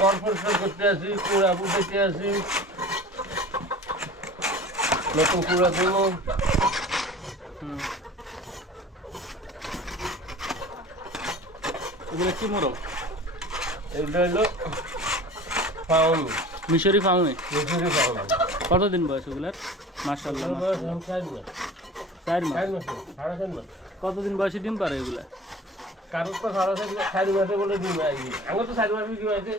ঘর পরিষ্কার করতে আসি, কুড়া বুঝতে আসি, নতুন কুড়া দেবো। এগুলো কি মোরগ? এগুলো হলো ফাউমি, মিশরি ফাউমি। মিশরি ফাউমি। কতদিন বয়স ওগুলার? মাশাআল্লাহ, 4 মাস। 4 মাস। 4 মাস, 4.5 মাস। কতদিন বয়সে ডিম পারে এগুলা? কারোর তো 4 মাসে বলে ডিম আসি, আমার তো 4 মাসে ডিম আছে,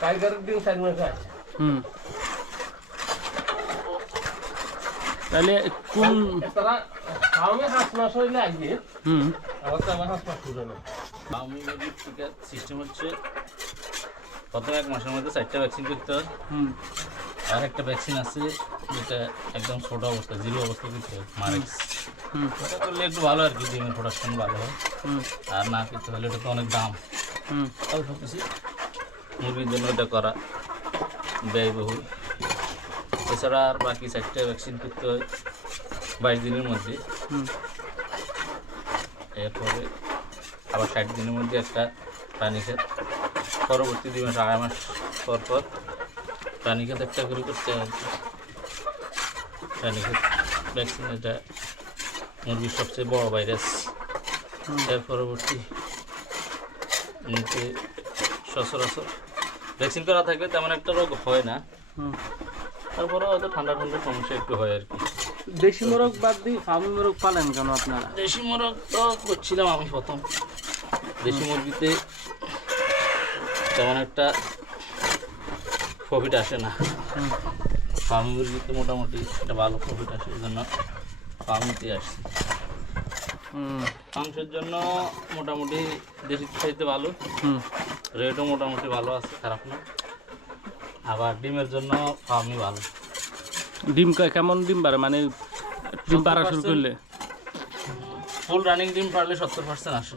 টাইগারের ডিম 4 মাসে আছে। তাহলে কোন তারা ফাউমি 7 মাস হইলে আসবে। আমার তো 7 মাস পুরো না। ফাউমি মুরগির টিকা সিস্টেম হচ্ছে প্রথম 1 মাসের মধ্যে 4টা ভ্যাকসিন করতে হয়। আর একটা ভ্যাকসিন আছে যেটা একদম ছোট অবস্থা, জিরো অবস্থা করতে হয়, মারেক্স। ওটা করলে একটু ভালো আর কি, ডিমের প্রোডাকশন ভালো হয়। আর না করতে হলে এটা তো অনেক দাম, অল্প কিছু মুরগির জন্য এটা করা ব্যয়বহুল। এছাড়া আর বাকি 4টা ভ্যাকসিন করতে হয় 22 দিনের মধ্যে। এরপরে আবার 60 দিনের মধ্যে একটা প্রাণীক্ষেত, পরবর্তী 2 মাস 2.5 মাস পর পর প্রাণীক্ষেত একটা করে করতে হয় আর কি। প্রাণীক্ষেত ভ্যাকসিন এটা মুরগির সবচেয়ে বড় ভাইরাস। এর পরবর্তী নিতে সচরাচর ভ্যাকসিন করা থাকলে তেমন একটা রোগ হয় না, তারপরে হয়তো ঠান্ডা সমস্যা একটু হয় আর কি। দেশি মোরগ বাদ দিয়ে ফার্মি মোরগ পালেন কেন আপনারা? দেশি মোরগ তো করছিলাম আমি প্রথম। দেশি মুরগিতে তেমন একটা প্রফিট আসে না, ফার্মি মুরগিতে মোটামুটি একটা ভালো প্রফিট আসে, এই জন্য ফার্মিতে আসছে। মাংসের জন্য মোটামুটি দেশি চাইতে ভালো, রেটও মোটামুটি ভালো আছে, খারাপ না। আবার ডিমের জন্য ফার্মি ভালো। ডিম কেমন ডিম পারে, মানে ডিম পারা শুরু করলে? ফুল রানিং ডিম পারলে 70% আসে,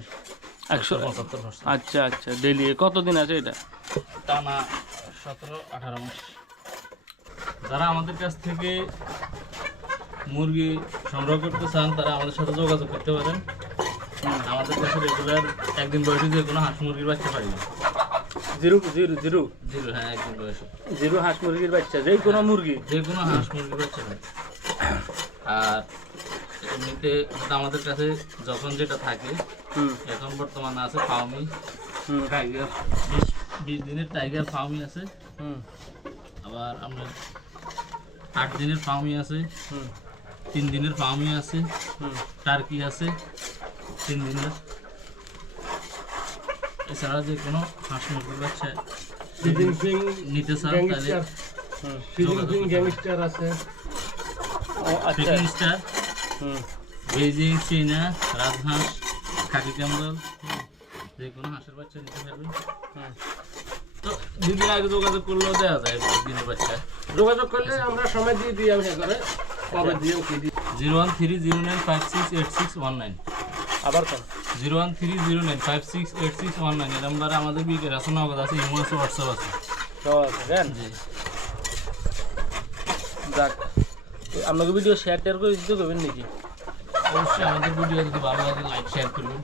175%। আচ্ছা আচ্ছা, ডেইলি কতদিন আছে এটা? টানা 17-18 মাস। যারা আমাদের কাছ থেকে মুরগি সংগ্রহ করতে চান তারা আমাদের সাথে যোগাযোগ করতে পারেন। আমাদের কাছে রেগুলার একদিন বয়সে যে কোনো হাঁস মুরগির বাচ্চা পাই না। জিরো হ্যাঁ, একদিন বয়সে জিরো হাঁস মুরগির বাচ্চা, যে কোনো মুরগি, যে কোনো হাঁস মুরগির বাচ্চা পাই। আর এমনিতে আমাদের কাছে যখন যেটা থাকে, এখন বর্তমানে আছে ফাউমি, টাইগার, 20 দিনের টাইগার ফাউমি আছে। আবার আমরা 8 দিনের ফাউমি আছে, 3 দিনের ফাউমি আছে, টার্কি আছে 3 দিনের। এছাড়া যে কোনো হাঁস মুরগির বাচ্চা নিতে চান তাহলে গ্যাংস্টার আছে, পিকিং স্টার, বেজিং, চীনা, রাজহাঁস, খাকি ক্যাম্বেল, যে কোনো হাঁসের বাচ্চা নিতে পারবেন। তো 2 দিন আগে যোগাযোগ করলেও দেওয়া যায় দিনের বাচ্চা। যোগাযোগ করলে আমরা সময় দিয়ে দিই, আমি করে কবে দিয়ে কি দিই। 01309568619। আবার কোন? 01309568619 এই নাম্বারে আমাদের বিকের আছে, নগদ আছে, ইমো আছে, হোয়াটসঅ্যাপ আছে। জি, যাক, আপনাকে ভিডিও শেয়ার টেয়ার করে দিতে করবেন নাকি? অবশ্যই আমাদের ভিডিও যদি ভালো লাগে লাইক শেয়ার করবেন।